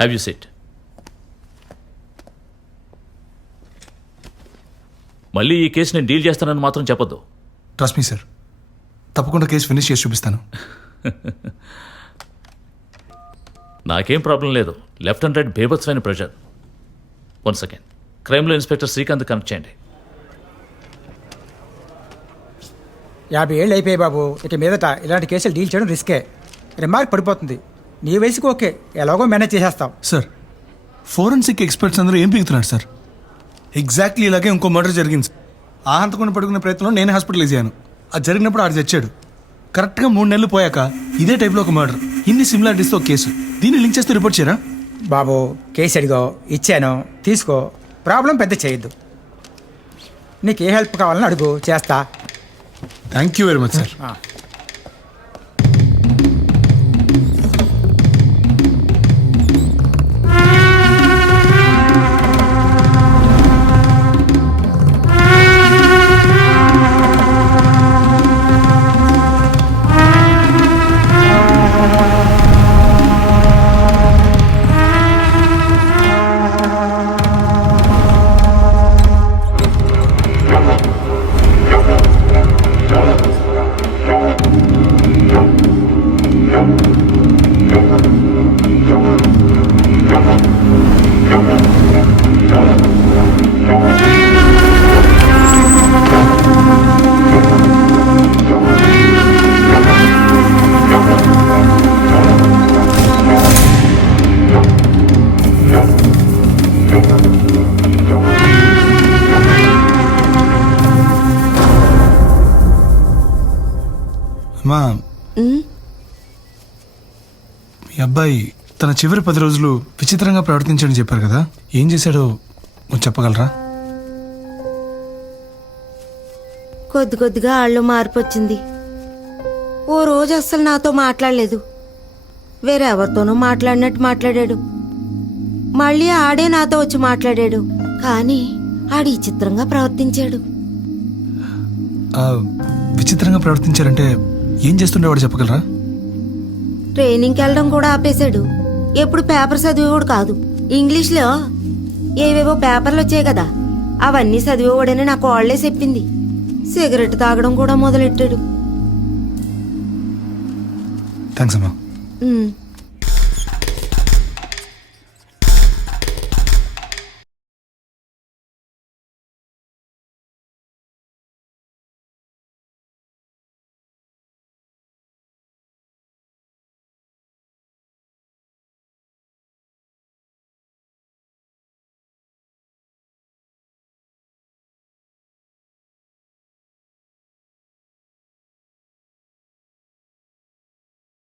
Have you SIT. మళ్ళీ ఈ case నేను డీల్ చేస్తానని మాత్రం చెప్పొద్దు. ట్రస్ట్ మీ సార్, తప్పకుండా కేసు ఫినిష్ చేసి చూపిస్తాను. నాకేం ప్రాబ్లం లేదు. లెఫ్ట్ అండ్ రైట్ బేభత్సమైన ప్రెషర్. 1 సెకండ్. క్రైమ్లో ఇన్స్పెక్టర్ శ్రీకాంత్ కనెక్ట్ చేయండి. 50 ఏళ్ళు అయిపోయాయి బాబు. ఇక మీదట ఇలాంటి కేసులు డీల్ చేయడం రిస్కే. రిమార్క్ పడిపోతుంది. నీ వయసుకు ఓకే, ఎలాగో మేనేజ్ చేసేస్తాం. సార్, ఫోరెన్సిక్ ఎక్స్పర్ట్స్ అందరూ ఏం పీకుతున్నారు సార్? ఎగ్జాక్ట్లీ ఇలాగే ఇంకో మర్డర్ జరిగింది. ఆ హంతకుండా పడుకునే ప్రయత్నంలో నేనే హాస్పిటలైజ్ అయ్యాను. అది జరిగినప్పుడు ఆడు చచ్చాడు. కరెక్ట్గా 3 నెలలు పోయాక ఇదే టైప్లో ఒక మర్డర్, ఇన్ని సిమిలారిటీస్తో కేసు. దీన్ని లింక్ చేస్తే రిపోర్ట్ చేయరా? బాబు, కేసు అడిగో, ఇచ్చాను, తీసుకో. ప్రాబ్లం పెద్ద చేయొద్దు. నీకు ఏ హెల్ప్ కావాలని అడుగు, చేస్తా. Thank you very much sir. అమ్మా, మీ అబ్బాయి తన చివరి 10 రోజులు విచిత్రంగా ప్రవర్తించాడని చెప్పారు కదా, ఏం చేశాడో నువ్వు చెప్పగలరా? కొద్దిగా ఆళ్ళు మార్పు వచ్చింది. ఓ రోజు అస్సలు నాతో మాట్లాడలేదు. వేరే ఎవరితోనో మాట్లాడినట్టు మాట్లాడాడు. మళ్ళీ ఆడే నాతో వచ్చి మాట్లాడాడు. కానీ ఆడి చిత్రంగా ప్రవర్తించాడు. విచిత్రంగా ప్రవర్తించారంటే ఏం చేస్తుండేవాడు చెప్పగలరా? ట్రైనింగ్కి వెళ్ళడం కూడా ఆపేశాడు. ఎప్పుడు పేపర్ చదివేవాడు కాదు. ఇంగ్లీష్లో ఏవేవో పేపర్లు వచ్చాయి కదా, అవన్నీ చదివేవాడని నాకు వాళ్ళే చెప్పింది. సిగరెట్ తాగడం కూడా మొదలెట్టాడు. థ్యాంక్స్ అమ్మా.